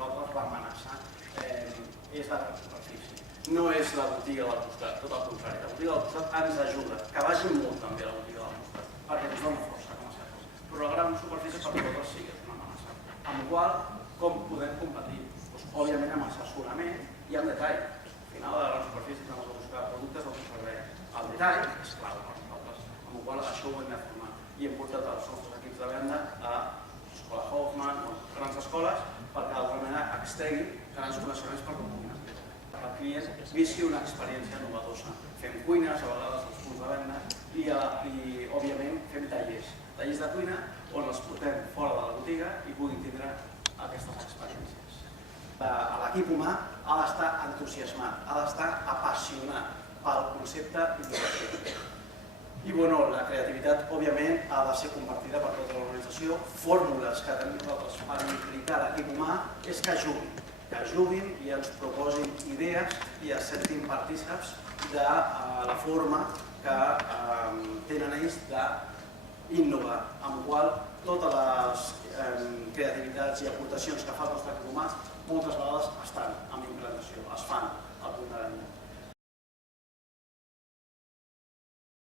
nosaltres l'amenaça és de gran superfície. No és la botiga del costat, tot el contrari. La botiga del costat ens ajuda, que vagi molt també la botiga del costat, perquè ens dona força com a certes. Però la gran superfície per nosaltres sí que és una amenaça. Amb la qual com podem competir? Òbviament amb assessorament i amb detall. Al final de la gran superfície hem de buscar productes d'autoservei. El detall és clau per nosaltres, amb la qual això ho hem de formar. I hem portat els nostres equips de venda a l'Escola Hoffman o grans escoles perquè d'alguna manera extreguin grans coneixements per com puguin explicar. El client visqui una experiència innovadora. Fem cuines, a vegades als punts de venda, i òbviament fem tallers de cuina on els portem fora de la botiga i puguin tindre aquestes experiències. L'equip humà ha d'estar entusiasmat, ha d'estar apassionat pel concepte d'innovació. I la creativitat, òbviament, ha de ser compartida per tota l'organització. Fórmules que tenim nosaltres per implicar l'equip humà és que juguin i ens proposin idees i es sentin partícips de la forma que tenen ells d'innovar, amb la qual totes les creativitats i aportacions que fa el nostre equip humà moltes vegades estan en implantació, es fan.